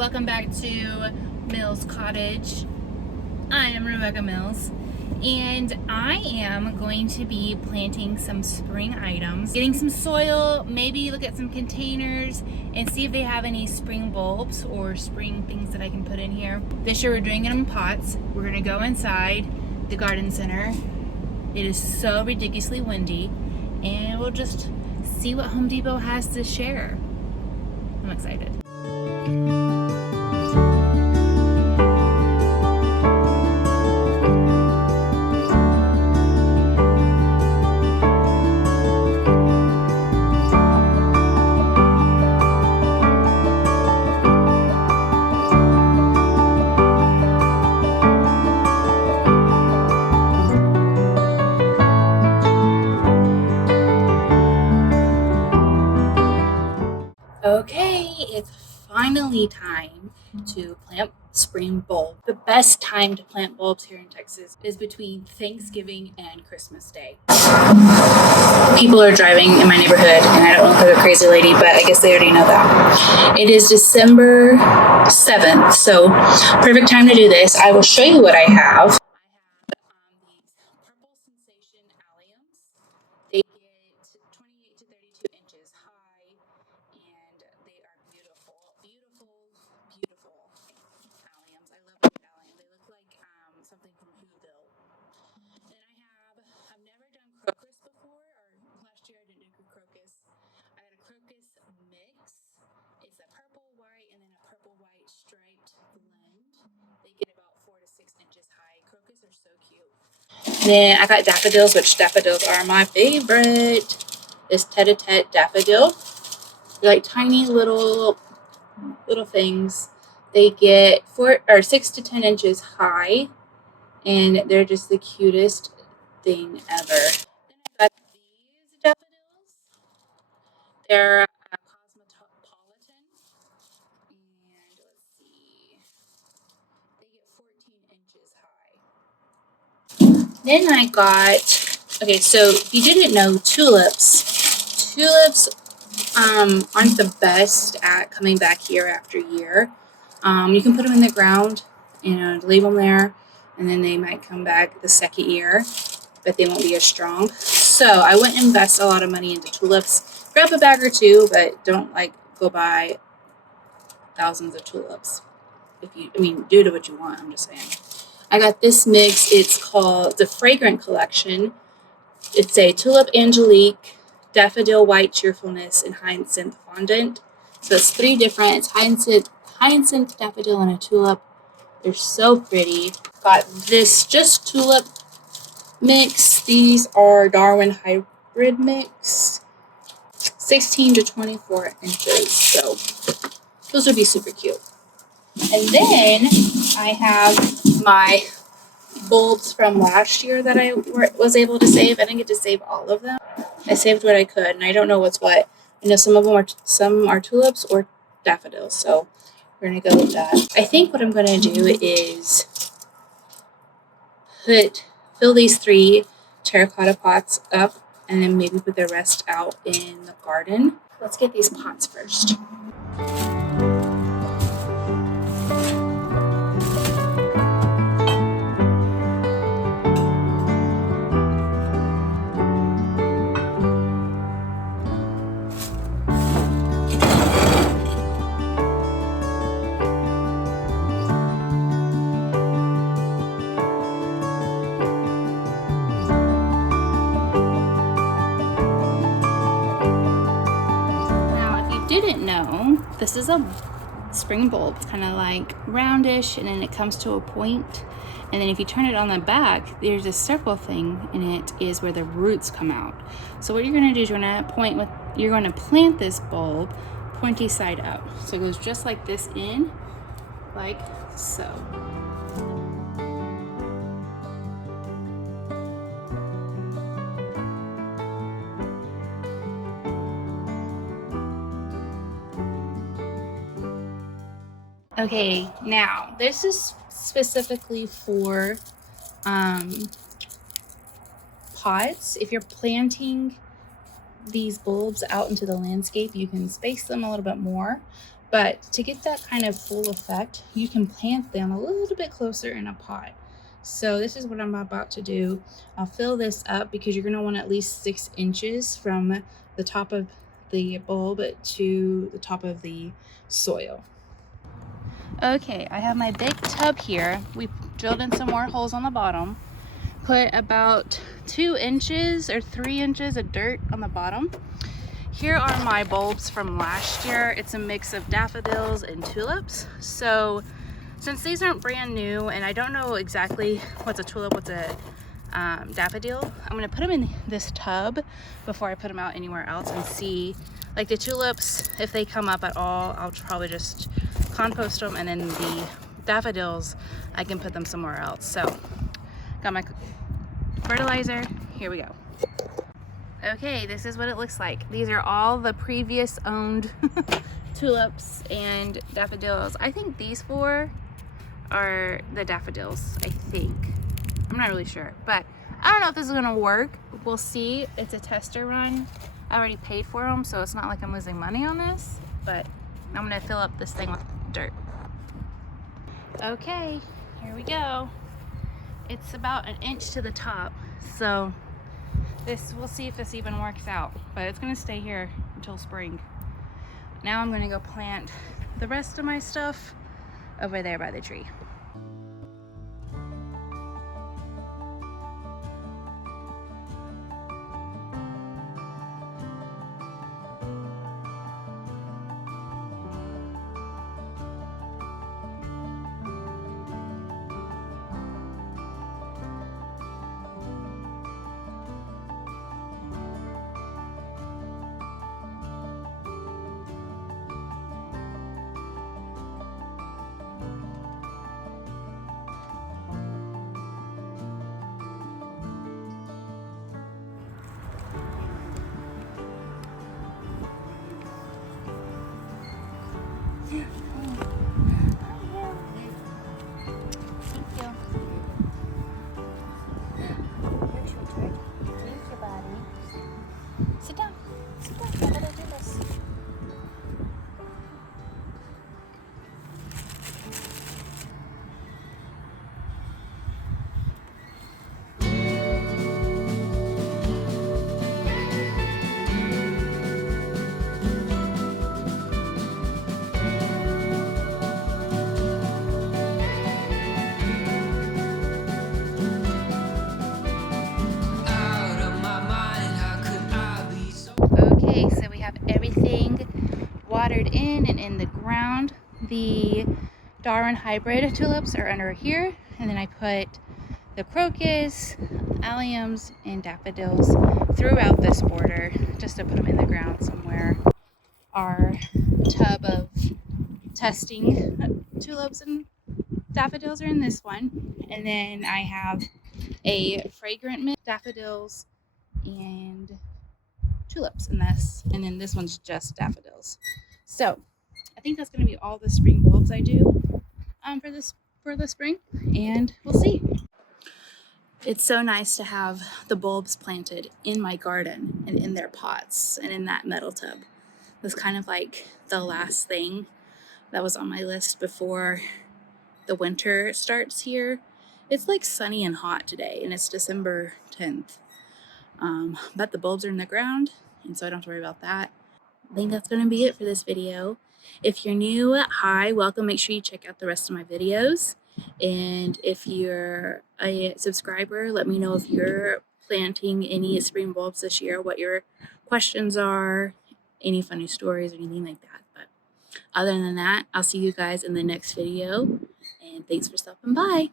welcome back to Mills Cottage. I am Rebekah Mills, and I am going to be planting some spring items, getting some soil, maybe look at some containers and see if they have any spring bulbs or spring things that I can put in here. This year we're doing it in pots. We're gonna go inside the garden center. It is so ridiculously windy, and we'll just see what Home Depot has to share. I'm excited. Okay, it's finally time to plant spring bulbs. The best time to plant bulbs here in Texas is between Thanksgiving and Christmas Day. People are driving in my neighborhood, and I don't look like a crazy lady, but I guess they already know that. It is December 7th, so perfect time to do this. I will show you what I have. These purple sensation alliums. They get 28 to 32 inches high, and they are beautiful, beautiful, beautiful alliums. I love white alliums. They look like something from Whoville. Then I've never done crocus before, or last year I didn't do crocus. I had a crocus mix. It's a purple, white, and then a purple, white striped blend. They get about 4 to 6 inches high. Crocus are so cute. Then I got daffodils, which daffodils are my favorite. This tete-a-tete daffodil. They're like tiny little things. They get 6 to 10 inches high, and they're just the cutest thing ever. Then I got these daffodils. They're cosmopolitan, and let's see, they get 14 inches high. Then I got, okay, so if you didn't know, tulips aren't the best at coming back year after year. You can put them in the ground and leave them there, and then they might come back the second year, but they won't be as strong. So I wouldn't invest a lot of money into tulips. Grab a bag or two, but don't go buy thousands of tulips. Do what you want, I'm just saying. I got this mix. It's called the Fragrant Collection. It's a Tulip Angelique, Daffodil White Cheerfulness, and Hyacinth Fondant. So it's 3 different. It's hyacinth, daffodil, and a tulip. They're so pretty. Got this just tulip mix. These are Darwin Hybrid Mix. 16 to 24 inches. So those would be super cute. And then I have my bulbs from last year that I was able to save. I didn't get to save all of them. I saved what I could, and I don't know what's what. I know some are tulips or daffodils, so we're gonna go with that. I think what I'm gonna do is fill these 3 terracotta pots up, and then maybe put the rest out in the garden. Let's get these pots first. Didn't know, this is a spring bulb. It's kind of like roundish, and then it comes to a point, and then if you turn it on the back, there's a circle thing, and it is where the roots come out. So what you're going to do is you're going to plant this bulb pointy side up, so it goes just like this in, like so. Okay, now this is specifically for pots. If you're planting these bulbs out into the landscape, you can space them a little bit more, But to get that kind of full effect, you can plant them a little bit closer in a pot. So this is what I'm about to do. I'll fill this up because you're going to want at least 6 inches from the top of the bulb to the top of the soil. Okay, I have my big tub here. We drilled in some more holes on the bottom. Put about 2 inches or 3 inches of dirt on the bottom. Here are my bulbs from last year. It's a mix of daffodils and tulips. So since these aren't brand new and I don't know exactly what's a tulip, what's a daffodil, I'm gonna put them in this tub before I put them out anywhere else and see. Like the tulips, if they come up at all, I'll probably just compost them, and then the daffodils, I can put them somewhere else. So got my fertilizer, here we go. Okay, this is what it looks like. These are all the previous owned tulips and daffodils. I think these 4 are the daffodils, I think. I'm not really sure, but I don't know if this is gonna work. We'll see. It's a tester run. I already paid for them, so it's not like I'm losing money on this, but I'm gonna fill up this thing with dirt. Okay, here we go. It's about 1 inch to the top, so we'll see if this even works out, but it's gonna stay here until spring. Now I'm gonna go plant the rest of my stuff over there by the tree. Sit down. Sit down. I gotta do this. Okay, so we have everything watered in and in the ground. The Darwin hybrid tulips are under here, and then I put the crocus, alliums, and daffodils throughout this border just to put them in the ground somewhere. Our tub of testing tulips and daffodils are in this one, and then I have a fragrant mix, daffodils and tulips in this, and then this one's just daffodils. So I think that's going to be all the spring bulbs I do for the spring, and we'll see. It's so nice to have the bulbs planted in my garden and in their pots and in that metal tub. It was kind of like the last thing that was on my list before the winter starts here. It's like sunny and hot today, and it's December 10th. But the bulbs are in the ground, and so I don't have to worry about that. I think that's going to be it for this video. If you're new, hi, welcome. Make sure you check out the rest of my videos. And if you're a subscriber, let me know if you're planting any spring bulbs this year, what your questions are, any funny stories, or anything like that. But other than that, I'll see you guys in the next video. And thanks for stopping by.